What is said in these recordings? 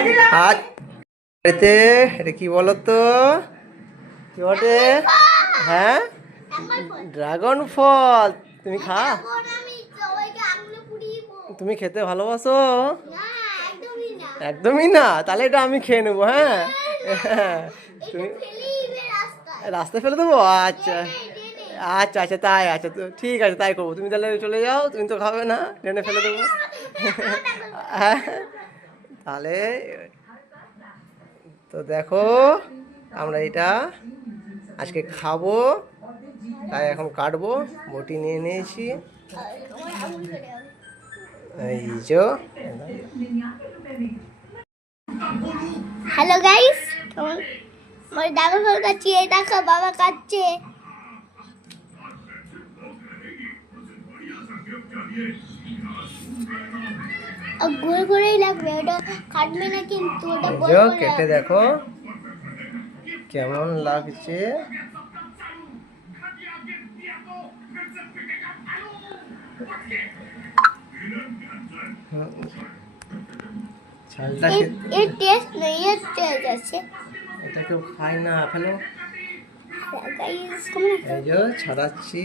আজ বাড়িতে এটা কি বলো তো, কি বটে? হ্যাঁ, ড্রাগন ফল। তুমি তুমি খেতে ভালোবাসো? একদমই না। তাহলে এটা আমি খেয়ে নেবো। হ্যাঁ, তুমি রাস্তায় ফেলে দেবো? আচ্ছা আচ্ছা আচ্ছা, তাই আচ্ছা, তো ঠিক আছে, তাই করবো। তুমি তাহলে চলে যাও, তুমি তো খাবে না, টেনে ফেলে দেবো। হ্যাঁ, তাহলে তো দেখো, আমরা এটা আজকে খাবো, তাই এখন কাটবো। বটি নিয়ে নিয়েছি, এই যে। হ্যালো গাইস, আমার দাদা ফল কাটছে, এই দেখো বাবা কাটছে। গোল করেই লাগবে, ওটা কাটবে না কিন্তু, ওটা গোল করে কেটে দেখো কেমন লাগছে। ছালটা এর টেস্ট নেই, এর টেস্ট আছে। এটা কেউ খায় না, ফেলো। গাইস এই যে ছাড়াচ্ছি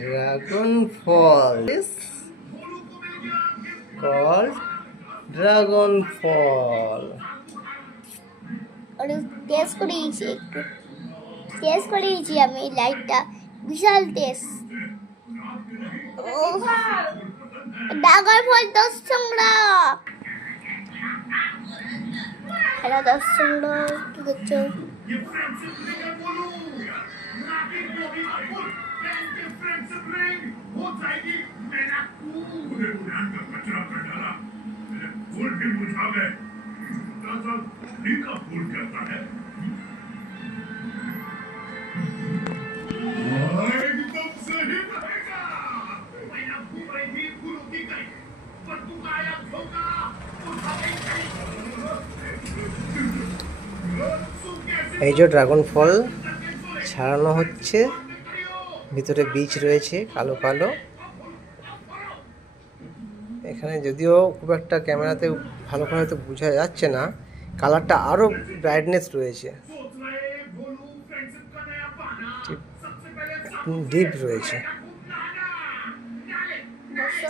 ড্রাগন ফল, কল ড্রাগন ফল। ওটা টেস্ট করেছি, একটু টেস্ট করেছি আমি। লাইটটা বিশাল টেস্ট। ড্রাগন ফল দর্শকরা, হ্যালো দর্শকরা, কি করছো? এই যে ড্রাগন ফল ছাড়ানো হচ্ছে, ভিতরে বীজ রয়েছে কালো কালো। এখানে যদিও খুব একটা ক্যামেরাতে ভালো করে হয়তো বোঝা যাচ্ছে না, কালারটা আরও ব্রাইটনেস রয়েছে, ডিপ রয়েছে।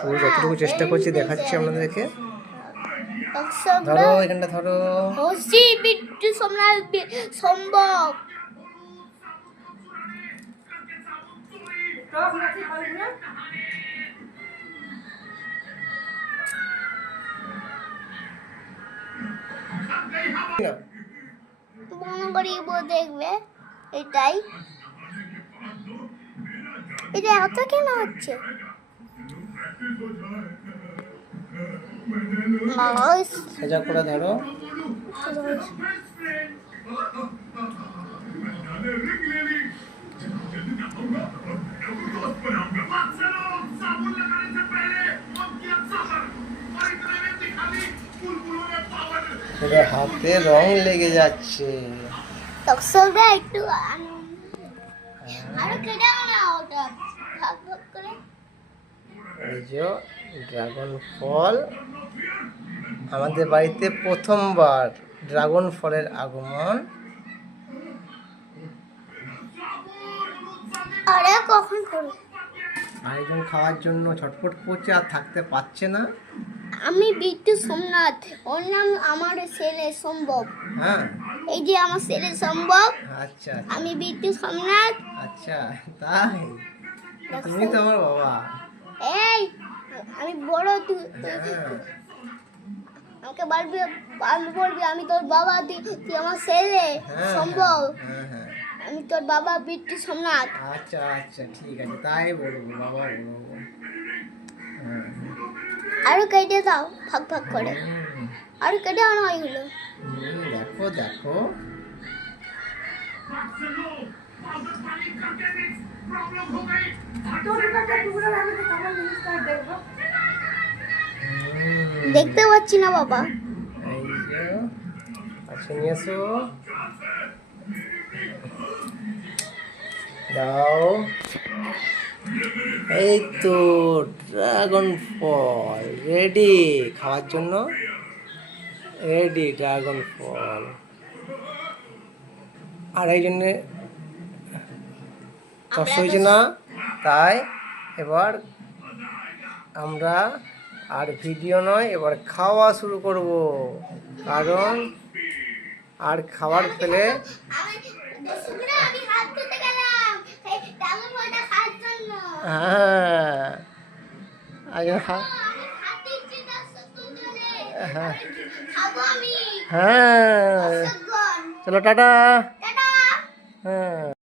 তো যতটুকু চেষ্টা করছি দেখাচ্ছি আপনাদেরকে। ধরো এখানটা, ধরো। বিট্টু সোমনাথ সম্ভব। মনে করি দেখবে এটাই, এটা এত কেন হচ্ছে? সোজা করে ধরো। হাতে রং লেগে যাচ্ছে। একটু আরো কেটে না ওটা ভাগ ভাগ করে। এই যে ড্রাগন ফল, আমাদের বাড়িতে প্রথমবার ড্রাগন ফলের আগমন। আরে কখন করবে? আরেকজন খাওয়ার জন্য ছটফট করছে, আর থাকতে পারছে না। আমি বিট্টু সোমনাথ, ওর নাম আমার ছেলে সম্ভব। হ্যাঁ, এই যে আমার ছেলে সম্ভব। আচ্ছা, আমি বিট্টু সোমনাথ। আচ্ছা, তাই? তুমি তো আমার বাবা। এই আমি বড়, তুই আমাকে বলবি, আমি বলবি আমি তোর বাবা, তুই আমার ছেলে সম্ভব। আমি তোর বাবা বিট্টু সোমনাথ। আচ্ছা আচ্ছা, ঠিক আছে, তাই বলবো, বাবা বলবো। আরো কেটে দাও ভাগ ভাগ করে, আরো কেটে আনো এগুলো। দেখো দেখো, দেখতে পাচ্ছি না বাবা। এই যে আচ্ছা, নিয়ে এসো, দাও। এই তো ড্রাগন ফল রেডি খাওয়ার জন্য, রেডি ড্রাগন ফল। আর এই জন্যে কষ্ট হয়েছে না, তাই এবার আমরা আর ভিডিও নয়, এবার খাওয়া শুরু করব, কারণ আর খাবার ফেলে হ্যাঁ হ্যাঁ হ্যাঁ, চলো টাটা। হ্যাঁ।